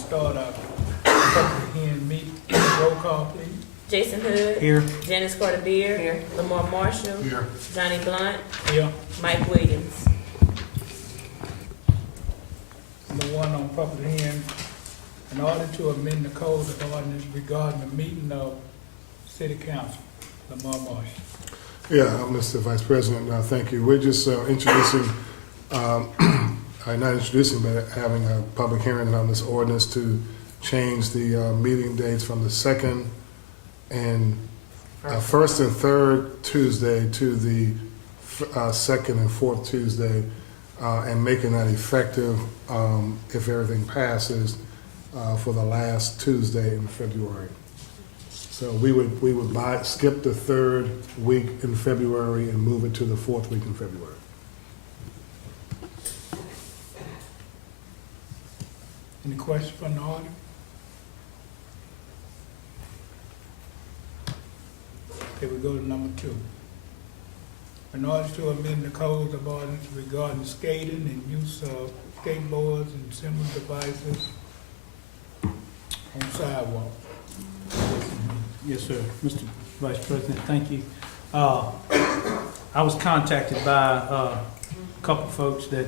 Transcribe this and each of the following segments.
start our public hearing meeting. Roll call, please. Jason Hood. Here. Janice Carter Beard. Here. Lamar Marshall. Here. Johnny Blunt. Here. Mike Williams. Number one on public hearing, in order to amend the code of ordinance regarding the meeting of city council. Lamar Marshall. Yeah, Mr. Vice President, thank you. We're just introducing, not introducing, but having a public hearing on this ordinance to change the meeting dates from the second and first and third Tuesday to the second and fourth Tuesday, and making that effective, if everything passes, for the last Tuesday in February. So we would skip the third week in February and move it to the fourth week in February. Any questions from the audience? Okay, we go to number two. In order to amend the code of ordinance regarding skating and use of skateboards and similar devices on sidewalks. Yes, sir. Mr. Vice President, thank you. I was contacted by a couple of folks that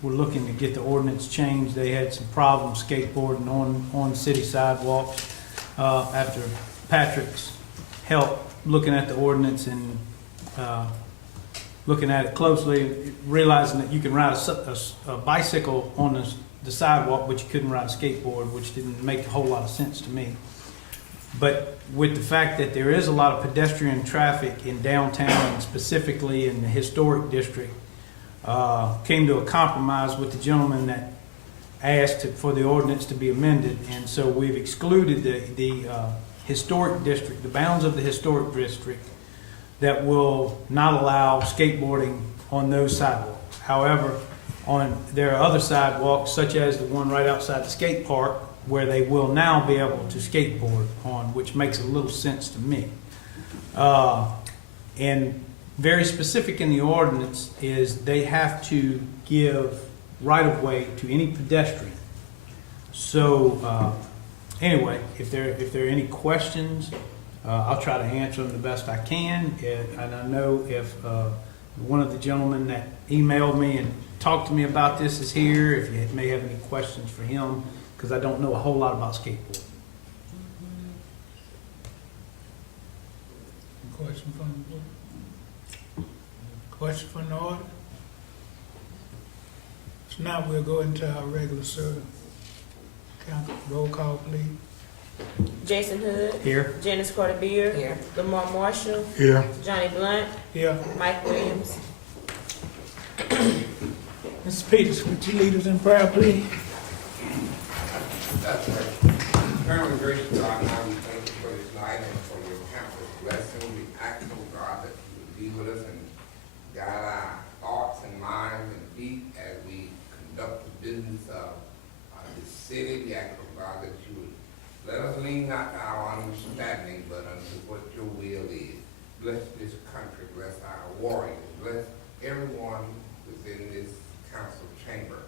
were looking to get the ordinance changed. They had some problems skateboarding on city sidewalks. After Patrick's help looking at the ordinance and looking at it closely, realizing that you can ride a bicycle on the sidewalk, but you couldn't ride a skateboard, which didn't make a whole lot of sense to me. But with the fact that there is a lot of pedestrian traffic in downtown, and specifically in the historic district, came to a compromise with the gentleman that asked for the ordinance to be amended. And so we've excluded the historic district, the bounds of the historic district, that will not allow skateboarding on those sidewalks. However, there are other sidewalks, such as the one right outside the skate park, where they will now be able to skateboard on, which makes a little sense to me. And very specific in the ordinance is they have to give right-of-way to any pedestrian. So anyway, if there are any questions, I'll try to answer them the best I can. And I know if one of the gentlemen that emailed me and talked to me about this is here, if you may have any questions for him, because I don't know a whole lot about skateboarding. Question from the board? Question from the audience? So now we'll go into our regular session. Council, roll call, please. Jason Hood. Here. Janice Carter Beard. Here. Lamar Marshall. Here. Johnny Blunt. Here. Mike Williams. Mr. Peters, would you lead us in prayer, please? That's right. Eternal gracious God, now we thank you for this night and for your countless blessings. We ask, oh God, that you would be with us and guide our thoughts and minds and feet as we conduct the business of this city. We ask, oh God, that you would let us lean not to our understanding, but unto what your will is. Bless this country, bless our warriors, bless everyone within this council chamber.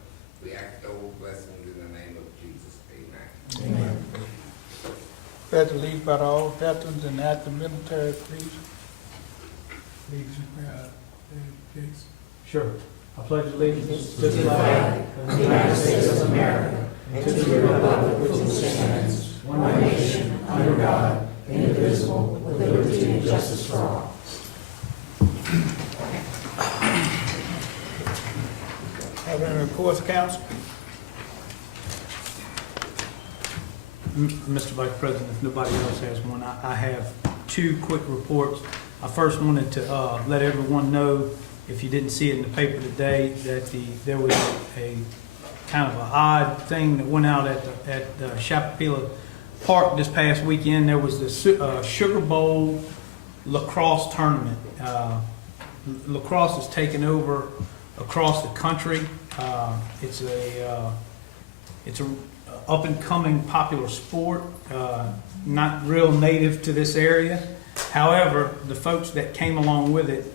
We ask those blessings in the name of Jesus. Amen. Amen. Pledge allegiance by all veterans and active military, please. Please, Jason. Sure. I pledge allegiance to the flag of the United States of America and to the republic which stands, one nation, under God, indivisible, with liberty and justice for all. Have any reports, council? Mr. Vice President, if nobody else has one, I have two quick reports. I first wanted to let everyone know, if you didn't see it in the paper today, that there was a kind of an odd thing that went out at Chapapilla Park this past weekend. There was the Sugar Bowl lacrosse tournament. Lacrosse is taken over across the country. It's a up and coming popular sport, not real native to this area. However, the folks that came along with it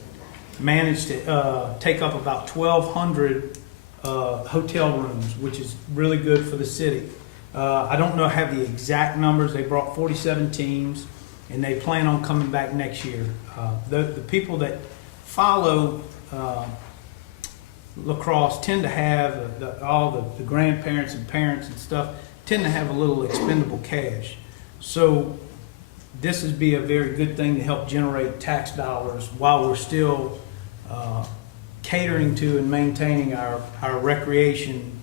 managed to take up about 1,200 hotel rooms, which is really good for the city. I don't know, have the exact numbers. They brought 47 teams, and they plan on coming back next year. The people that follow lacrosse tend to have all the grandparents and parents and stuff tend to have a little expendable cash. So this would be a very good thing to help generate tax dollars while we're still catering to and maintaining our recreation,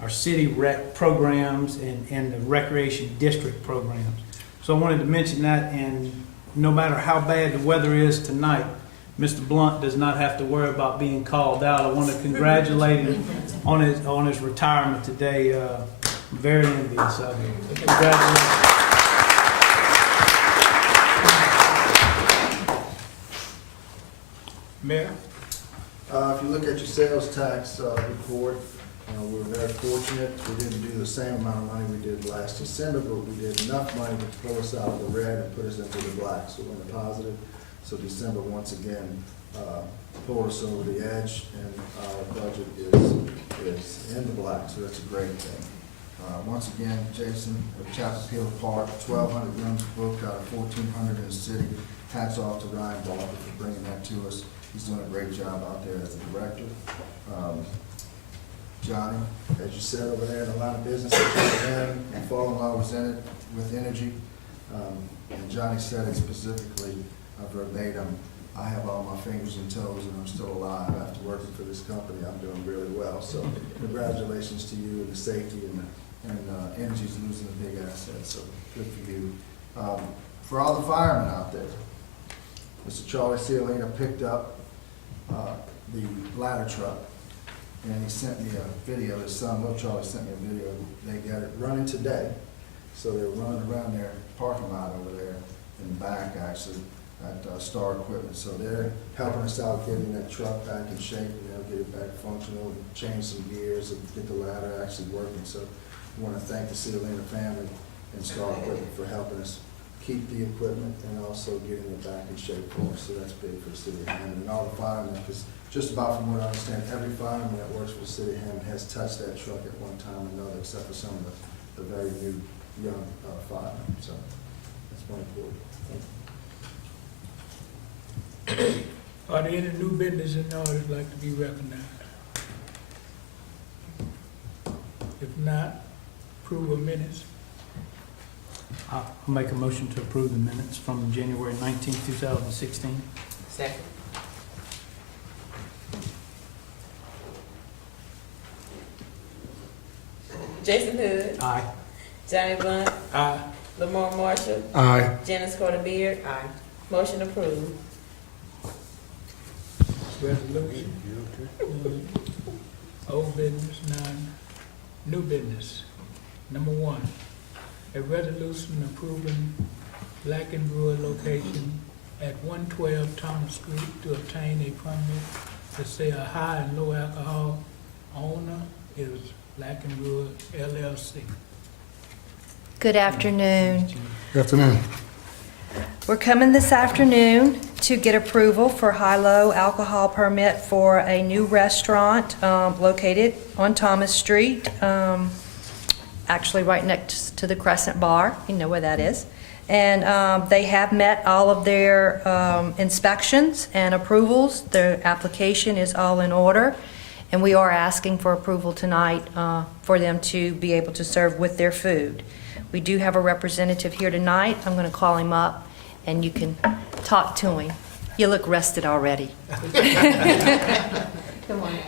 our city rec programs and the recreation district programs. So I wanted to mention that, and no matter how bad the weather is tonight, Mr. Blunt does not have to worry about being called out. I want to congratulate him on his retirement today. I'm very envious of him. Congratulations. Mayor? If you look at your sales tax report, we're very fortunate. We didn't do the same amount of money we did last December, but we did enough money to pull us out of the red and put us into the black, so we're in the positive. So December, once again, pulled us over the edge, and our budget is in the black, so that's a great thing. Once again, Jason of Chapel Hill Park, 1,200 rooms booked out of 1,400 in the city. Hats off to Ryan Barker for bringing that to us. He's doing a great job out there as the director. Johnny, as you said over there, in a lot of business that you're in, and father-in-law was in it with energy. And Johnny said it specifically, verbatim, I have all my fingers and toes and I'm still alive after working for this company. I'm doing really well. So congratulations to you, and the safety and energy's losing a big asset. So good for you. For all the firemen out there, Mr. Charlie Cialina picked up the ladder truck, and he sent me a video. His son, little Charlie, sent me a video. They got it running today. So they're running around their parking lot over there in the back, actually, at Star Equipment. So they're helping us out getting that truck back in shape, and they'll get it back functional, change some gears, and get the ladder actually working. So I want to thank the Cialina family and Star Equipment for helping us keep the equipment and also getting it back in shape for us. So that's big for the city of Hammond and all the firemen, because just about from what I understand, every fireman that works for the city of Hammond has touched that truck at one time or another, except for some of the very new, young firemen. So that's one important. Are there any new business in order that'd like to be recognized? If not, approve of minutes. I'll make a motion to approve the minutes from January 19, 2016. Second. Jason Hood. Aye. Johnny Blunt. Aye. Lamar Marshall. Aye. Janice Carter Beard. Aye. Motion approved. Resolution. Old business, none. New business. Number one, a resolution approving Black and Brewer location at 112 Thomas Street to obtain a permit to sell high and low alcohol. Owner is Black and Brewer LLC. Good afternoon. Good afternoon. We're coming this afternoon to get approval for high-low alcohol permit for a new restaurant located on Thomas Street, actually right next to the Crescent Bar. You know where that is. And they have met all of their inspections and approvals. Their application is all in order. And we are asking for approval tonight for them to be able to serve with their food. We do have a representative here tonight. I'm going to call him up, and you can talk to him. You look rested already. Come on.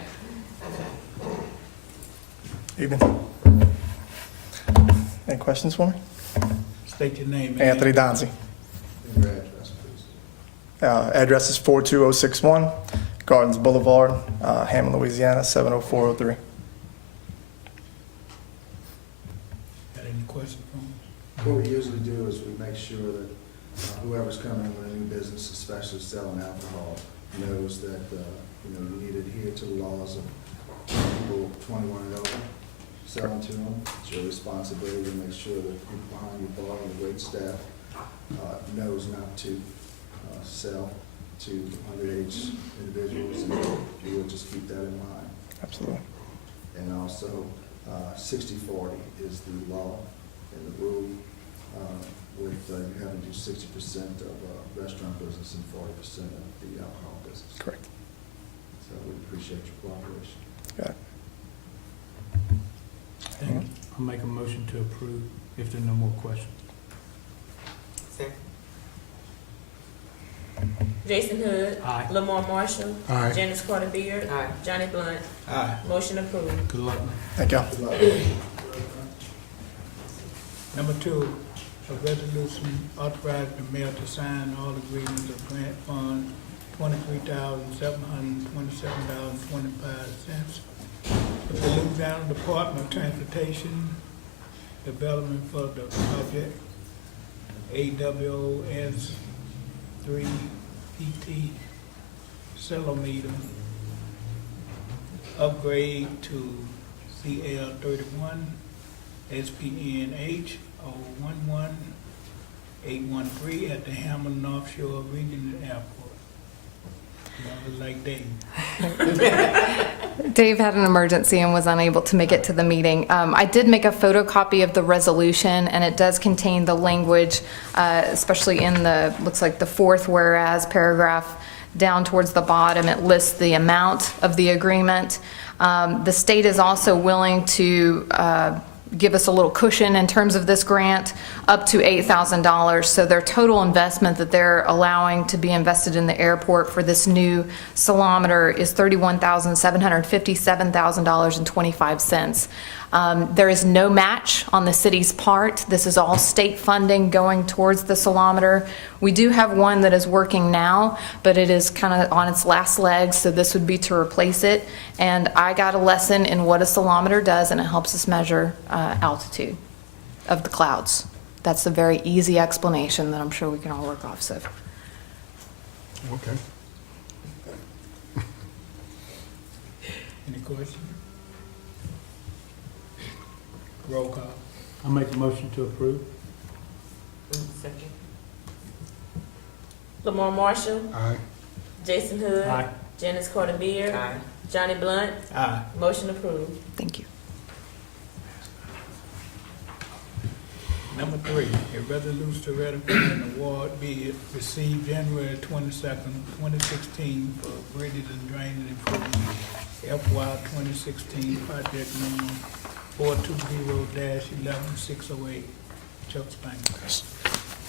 Evening. Any questions for me? State your name. Anthony Donzi. And your address, please. Address is 42061 Gardens Boulevard, Hammond, Louisiana, 70403. Got any questions from us? What we usually do is we make sure that whoever's coming in with a new business, especially selling alcohol, knows that you need to adhere to the laws of people 21 and over. Selling to them, it's your responsibility to make sure that the people behind your bar and the wait staff knows not to sell to underage individuals, and if you will just keep that in mind. Absolutely. And also, 60/40 is the law and the rule, with you having to do 60% of restaurant business and 40% of the alcohol business. Correct. So we appreciate your cooperation. Thank you. I'll make a motion to approve if there are no more questions. Jason Hood. Aye. Lamar Marshall. Aye. Janice Carter Beard. Johnny Blunt. Aye. Motion approved. Good luck, man. Thank y'all. Good luck. Number 2, a resolution authorizing the mayor to sign all agreements of grant funds, $23,727.25 with the Louisiana Department of Transportation Development for the project AWOS 3 PT Celometer upgrade to CL31 SPNH 011813 at the Hammond North Shore Regional Airport. That was like Dave. Dave had an emergency and was unable to make it to the meeting. I did make a photocopy of the resolution, and it does contain the language, especially in the, looks like the fourth whereas paragraph down towards the bottom. It lists the amount of the agreement. The state is also willing to give us a little cushion in terms of this grant, up to $8,000. So their total investment that they're allowing to be invested in the airport for this new celometer is $31,757,025. There is no match on the city's part. This is all state funding going towards the celometer. We do have one that is working now, but it is kind of on its last legs, so this would be to replace it. And I got a lesson in what a celometer does, and it helps us measure altitude of the clouds. That's a very easy explanation that I'm sure we can all work off. So, Okay. Any questions? Roll call. I'll make a motion to approve. Lamar Marshall. Aye. Jason Hood. Aye. Janice Carter Beard. Johnny Blunt. Aye. Motion approved. thank you. Number 3, a resolution to ratify an award bid received January 22nd, 2016 for bridges and drainage improvement FY 2016 project number 420-11608. Chuck Spangler.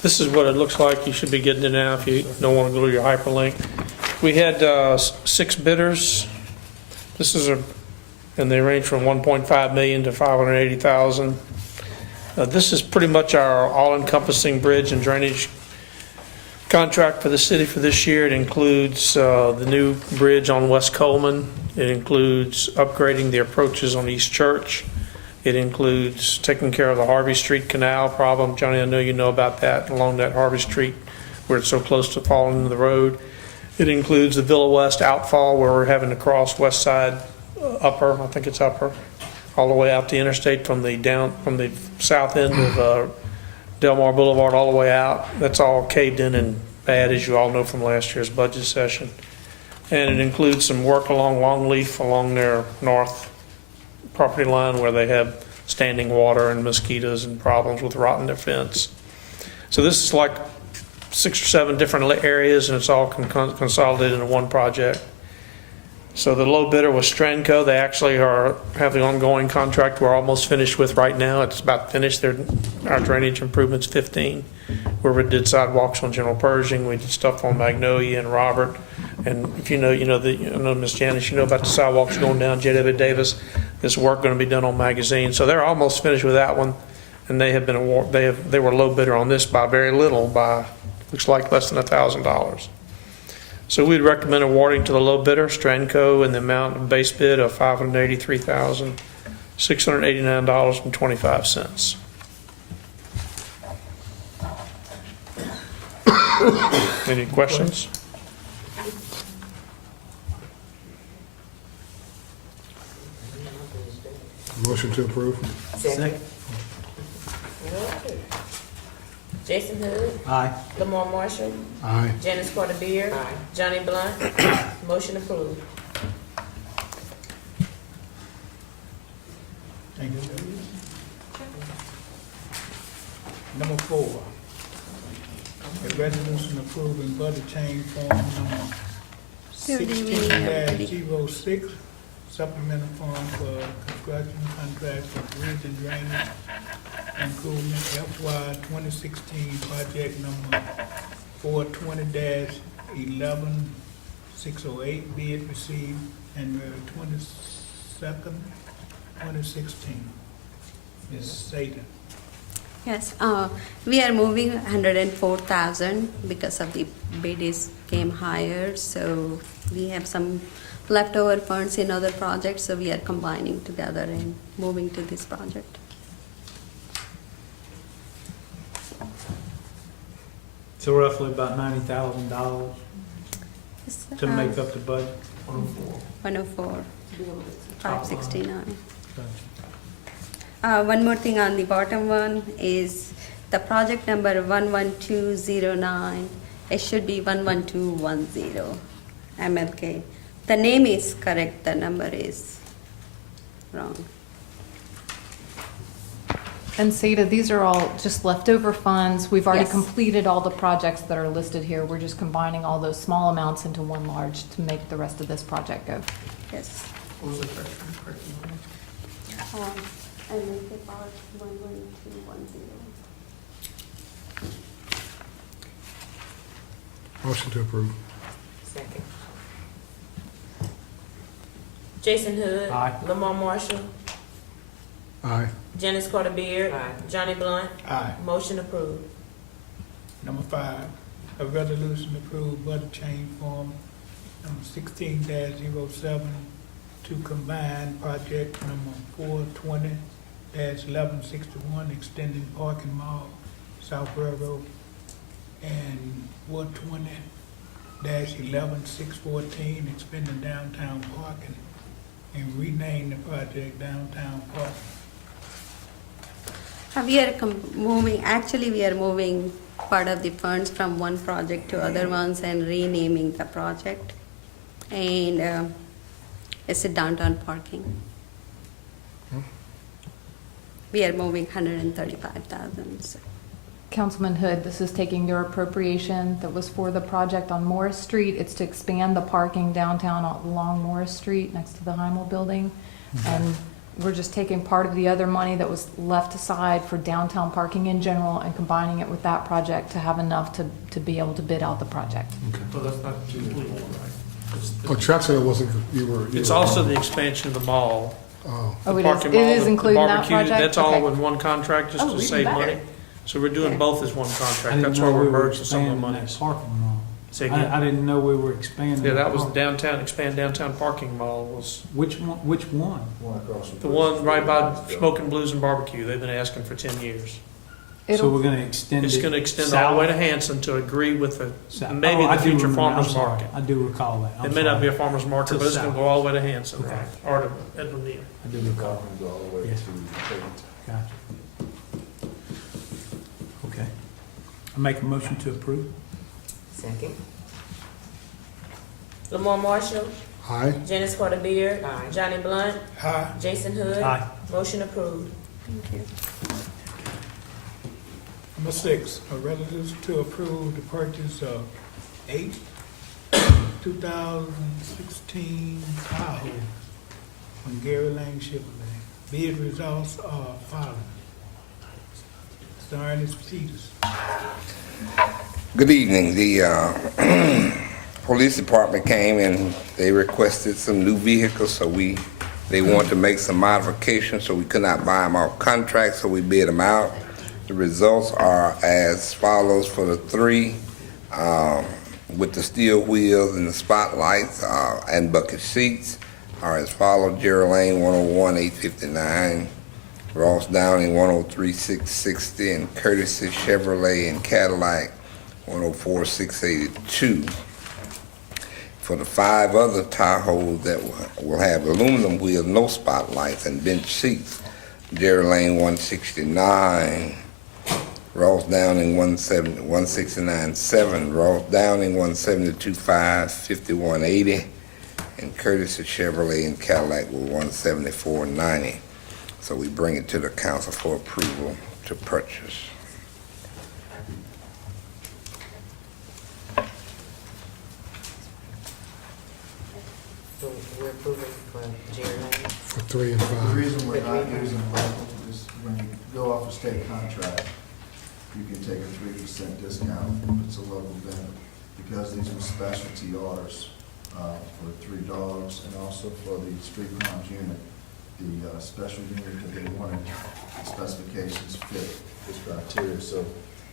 This is what it looks like. You should be getting it now if you don't want to go to your hyperlink. We had 6 bidders. This is and they range from 1.5 million to 580,000. This is pretty much our all-encompassing bridge and drainage contract for the city for this year. It includes the new bridge on West Coleman. It includes upgrading the approaches on East Church. It includes taking care of the Harvey Street Canal problem. Johnny, I know you know about that, along that Harvey Street where it's so close to falling into the road. It includes the Villa West outfall where we're having to cross West Side Upper, I think it's Upper, all the way out the interstate from the south end of Del Mar Boulevard all the way out. That's all caved in and bad, as you all know from last year's budget session. And it includes some work along Longleaf along their north property line where they have standing water and mosquitoes and problems with rotting their fence. So this is like 6 or 7 different areas, and it's all consolidated into one project. So the low bidder was Stranco. They actually have the ongoing contract we're almost finished with right now. It's about finished. Our drainage improvements 15, where we did sidewalks on General Pershing. We did stuff on Magnolia and Robert. And if you know Miss Janice, you know about the sidewalks going down J.W. Davis. This work going to be done on Magazine. So they're almost finished with that one. And they have been they were low bidder on this by very little, by looks like less than $1,000. So we'd recommend awarding to the low bidder, Stranco, in the amount of base bid of $583,689.25. Any questions? Motion to approve. Second. Jason Hood. Aye. Lamar Marshall. Aye. Janice Carter Beard. Johnny Blunt. Motion approved. Thank Number 4, a resolution approving budget change form number 16-06, supplemental fund for construction contract for bridge and drainage improvement FY 2016 project number 420-11608, bid received January 22nd, 2016. Ms. Satan. Yes, we are moving 104,000 because of the bid is came higher, so we have some leftover funds in other projects, so we are combining together and moving to this project. So roughly about $90,000 It's, to make up the budget. 104, 569. Gotcha. One more thing on the bottom one is the project number 11209. It should be 11210, MLK. The name is correct, the number is wrong. And Seda, these are all just leftover funds. We've already Yes. completed all the projects that are listed here. We're just combining all those small amounts into one large to make the rest of this project go. Yes. What was the correction? MLK part 11210. Motion to approve. Second. Jason Hood. Aye. Lamar Marshall. Aye. Janice Carter Beard. Johnny Blunt. Aye. Motion approved. Number 5, a resolution approved budget change form number 16-07 to combine project number 420-1161, extending parking mall, South Railroad, and 420-11614, expanding downtown parking, and rename the project Downtown Parking. We are we are moving part of the funds from one project to other ones and renaming the project. And it's a downtown parking. We are moving 135,000. So. Councilman Hood, this is taking your appropriation that was for the project on Morris Street. It's to expand the parking downtown along Morris Street next to the Heimel Building. And we're just taking part of the other money that was left aside for downtown parking in general and combining it with that project to have enough to be able to bid out the project. Well, that's not completely right. Oh, Chuck said it wasn't, you were. It's also the expansion of the mall. Oh, Oh, it Parking is, it mall, is the including that barbecue, project? That's all Okay. in one contract, just Oh, to even save better. money. So we're doing Yeah. both as one I contract. didn't That's know why we we're were merging some of the expanding that monies. parking mall. Say again. I didn't know we were expanding. Yeah, that was the park- downtown, expand downtown parking mall was Which one? Which one? One across from the one right by Smoking Blues and Barbecue. They've been asking for 10 years. So It'll- we're gonna extend it. It's gonna extend all the way to Hanson to agree with the, south. maybe Oh, I the do future remember. I'm farmer's sorry. market. I do recall that. I'm It may not be a sorry. farmer's market, To but it's gonna south. go all the way to Hanson, Okay. right? Or to Edwin Neal. I do recall. Go all the way Yes. to Clayton. Gotcha. Okay. I make a motion to approve. Second. Lamar Marshall. aye. Janice Carter Beard. Johnny Blunt. Aye. Jason Hood. Aye. Motion approved. Thank you. Number 6, a resolution to approve the purchase of 8 2016 Tahoe from Gary Lang Chevrolet. Bid results are following. Mr. Ernest Peters. Good evening. The police department came and they requested some new vehicles, so they wanted to make some modifications, so we could not buy them off contract, so we bid them out. The results are as follows for the 3, with the steel wheels and the spotlights and bucket seats are as follows: Jerry Lane 101 859, Ross Downing 103 660, and Curtis Chevrolet and Cadillac 104 682. For the 5 other Tahoes that will have aluminum wheels, no spotlights, and bench seats, Jerry Lane 169, Ross Downing 169.7, Ross Downing 172.5, 5180, and Curtis Chevrolet and Cadillac were 174.90. So we bring it to the council for approval to purchase. So we're approving for Jerry Lane? For 3 and The 5. reason we're not using local is when you go off a state contract, you can take a 3% discount if it's a local vendor. Because these were specialty orders for 3 dogs and also for the street crimes unit, the special unit that they wanted, the specifications fit this criteria. So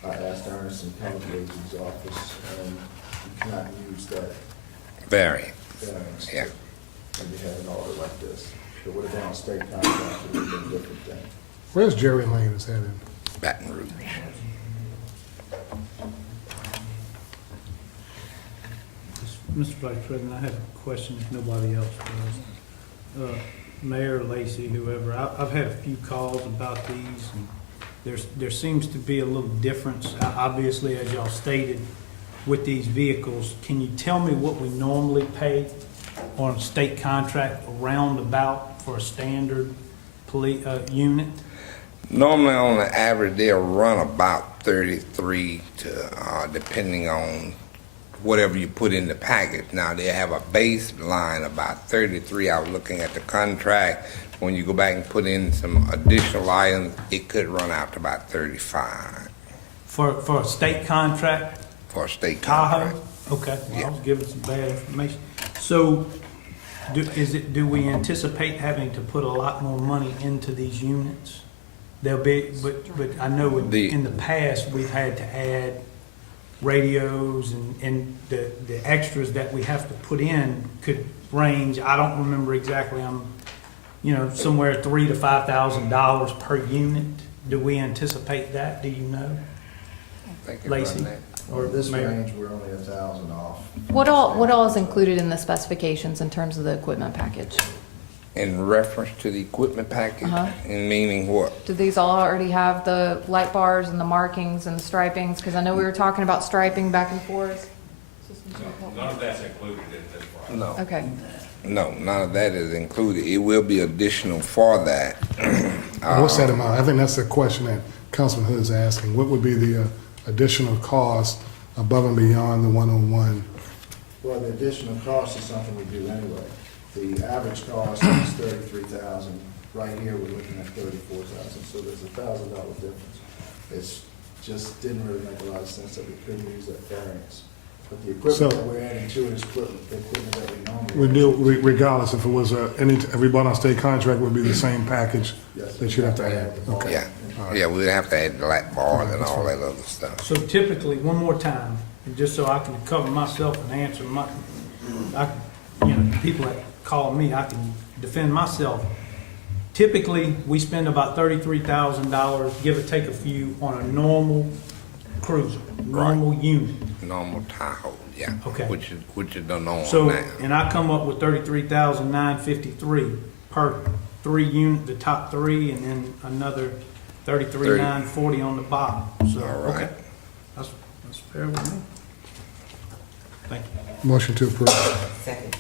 I asked Ernest and Congregation's office, and you cannot use that Very, variance. yeah. When you had an order like this. If it would have been on state contract, it would have been a different thing. Where's Jerry Lane is headed? Baton Rouge. Mr. Vice President, I have a question if nobody else does. Mayor, Lacy, whoever, I've had a few calls about these, and there seems to be a little difference, obviously, as y'all stated, with these vehicles. Can you tell me what we normally pay on a state contract around about for a standard police unit? Normally, on the average, they'll run about 33 to, depending on whatever you put in the package. Now, they have a baseline about 33. I was looking at the contract. When you go back and put in some additional items, it could run out to about 35 For a state contract? for a state Tahoe? contract. Okay, well, I Yeah. was giving some bad information. So, do we anticipate having to put a lot more money into these units? There'll be, but I know in the past, we've had to add radios and the extras that we have to put in could range, I don't remember exactly, somewhere $3,000 to $5,000 per unit. Do we anticipate that? Do you know? I think it Lacey? run that. Or This Mayor? range, we're only 1,000 off. What all is included in the specifications in terms of the equipment package? In reference to the equipment package, Uh-huh. and meaning what? Do these all already have the light bars and the markings and the stripings? Because I know we were talking about striping back and forth. None of that's included in this price. No. Okay. No, none of that is included. It will be additional for that. What's that amount? I think that's the question that Councilman Hood is asking. What would be the additional cost above and beyond the 101? Well, the additional cost is something we do anyway. The average cost is 33,000. Right here, we're looking at 34,000, so there's $1,000 difference. It's just didn't really make a lot of sense that we couldn't use that variance. But the equipment that we're adding to it is the equipment that we normally. We do, regardless if it was if we bought on state contract, would be the same package Yes, that you'd have to add. Okay. Yeah, yeah, we'd have to add the light bars and all that other stuff. So typically, one more time, and just so I can cover myself and answer people that call me, I can defend myself. Typically, we spend about $33,000, give or take a few, on a normal cruiser, normal unit. Normal Tahoe, yeah. Okay. Which is the norm So, now. and I come up with $33,953 per 3 unit, the top 3, and then another $33,940 on the bottom. So, All right. okay, that's fair with me. Thank you. Motion to approve. Second.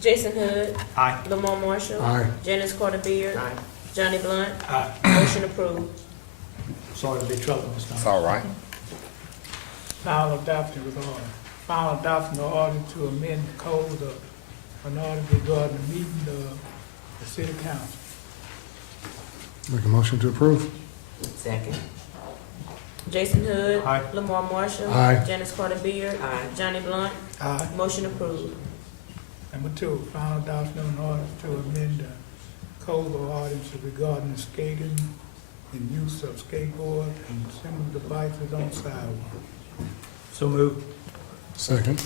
Jason Hood. Aye. Lamar Marshall. Aye. Janice Carter Beard. Aye. Johnny Blunt. Aye. Motion approved. Sorry to be trouble this It's time. all right. Final adoption of order to amend the code of an order regarding the meeting of the city council. Make a motion to approve. Second. Jason Hood. Aye. Lamar Marshall. Aye. Janice Carter Beard. Johnny Blunt. Aye. Motion approved. Number 2, final adoption of an order to amend the code of ordinances regarding the skating and use of skateboard and similar devices on sidewalk. So moved. Second.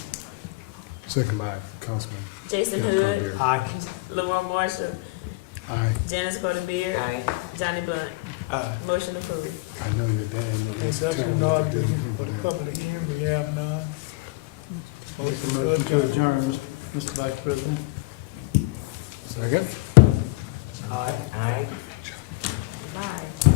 Second by Councilman. Jason Councilman Hood. Beard. Aye. Lamar Marshall. Aye. Janice Carter Beard. Johnny Blunt. Aye. Motion approved. I know your dad. Introduction of ordinance for the public hearing, we have none. Motion to adjourn, Mr. Vice President. Second. Aye. Aye. Bye.